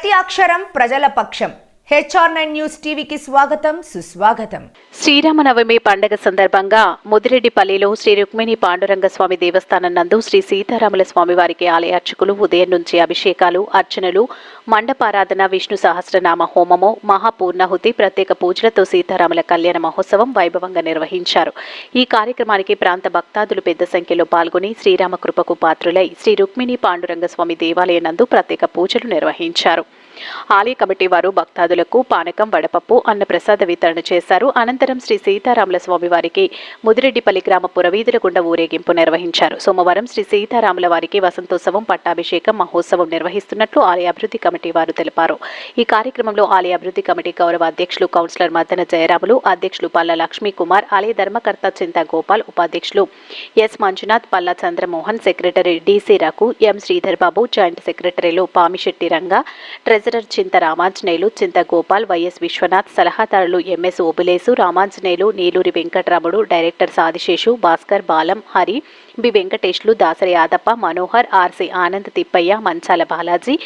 ప్రతి అక్షరం ప్రజల పక్షం. HR9 న్యూస్ టీవీకి స్వాగతం, సుస్వాగతం. శ్రీరామనవమి పండుగ సందర్భంగా ముదిరెడ్డిపల్లిలో శ్రీ రుక్మిణి పాండురంగ స్వామి దేవస్థానం నందు శ్రీ సీతారాముల స్వామి వారికి ఆలయ అర్చకులు ఉదయం నుంచి అభిషేకాలు, అర్చనలు, మండపారాధన, విష్ణు సహస్రనామ హోమము, మహాపూర్ణాహుతి, ప్రత్యేక పూజలతో సీతారాముల కళ్యాణ మహోత్సవం వైభవంగా నిర్వహించారు. ఈ కార్యక్రమానికి ప్రాంత భక్తాదులు పెద్ద సంఖ్యలో పాల్గొని శ్రీరామ కృపకు పాత్రులై శ్రీ రుక్మిణి పాండురంగ స్వామి దేవాలయం నందు ప్రత్యేక పూజలు నిర్వహించారు. ఆలయ కమిటీ వారు భక్తాదులకు పానకం, వడపప్పు, అన్న ప్రసాద వితరణ చేశారు. అనంతరం శ్రీ సీతారాముల స్వామి వారికి ముదిరెడ్డిపల్లి గ్రామ పురవీధుల గుండా ఊరేగింపు నిర్వహించారు. సోమవారం శ్రీ సీతారాముల వారికి వసంతోత్సవం, పట్టాభిషేకం మహోత్సవం నిర్వహిస్తున్నట్లు ఆలయ అభివృద్ధి కమిటీ వారు తెలిపారు. ఈ కార్యక్రమంలో ఆలయ అభివృద్ధి కమిటీ గౌరవ అధ్యక్షులు కౌన్సిలర్ మద్దన జయరాములు, అధ్యక్షులు పల్ల లక్ష్మీ కుమార్, ఆలయ ధర్మకర్త చింత గోపాల్, ఉపాధ్యక్షులు S Manjunath, Palla Chandramohan, secretary DC Raghu, M Sridhar Babu, joint సెక్రటరీలు పామిశెట్టి రంగా, ట్రెజరర్ చింత రామాంజనేయులు, చింత గోపాల్, వైఎస్ విశ్వనాథ్, సలహాదారులు MS Obulesu, Ramanjaneyulu, Neeluri Venkataramudu, director Sadiseshu, Bhaskar, Balam, Hari, B వెంకటేష్లు, దాసరి యాదప్ప, మనోహర్, ఆర్సి ఆనంద్, తిప్పయ్య, మంచాల బాలాజీ,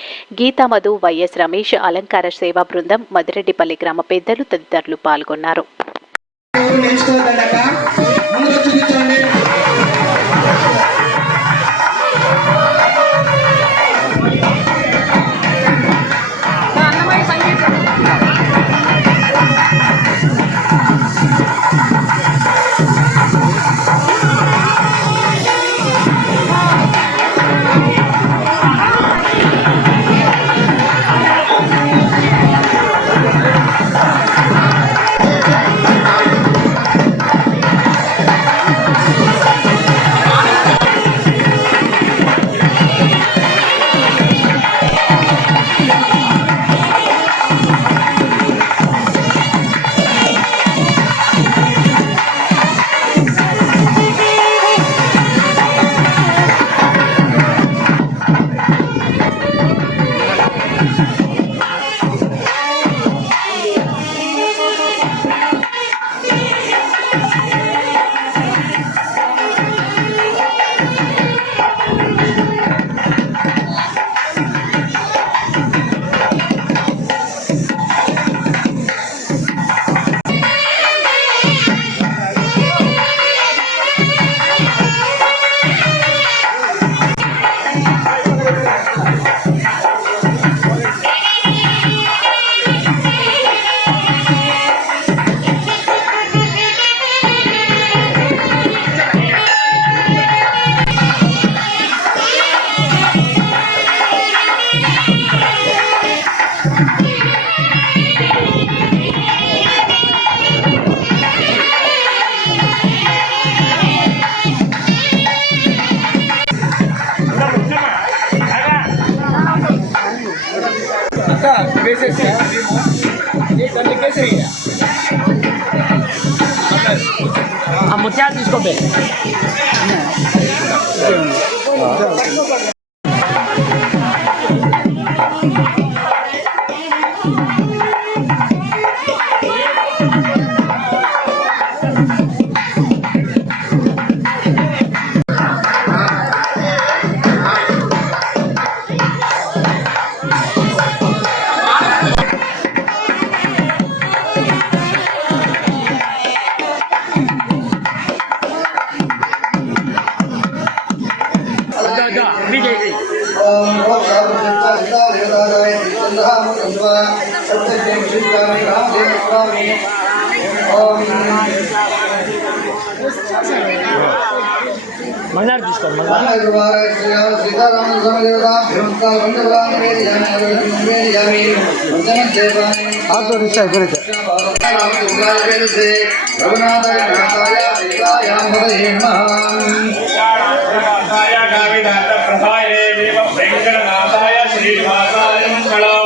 గీతామధు, వైఎస్ రమేష్, అలంకార సేవా బృందం, మదిరెడ్డిపల్లి గ్రామ పెద్దలు తదితరులు పాల్గొన్నారు. ఆ ముత్యాలు తీసుకోబే మన్నాడు తీసుకోండి వెంకటనాథాయ శ్రీనివాసాయ మంగళం.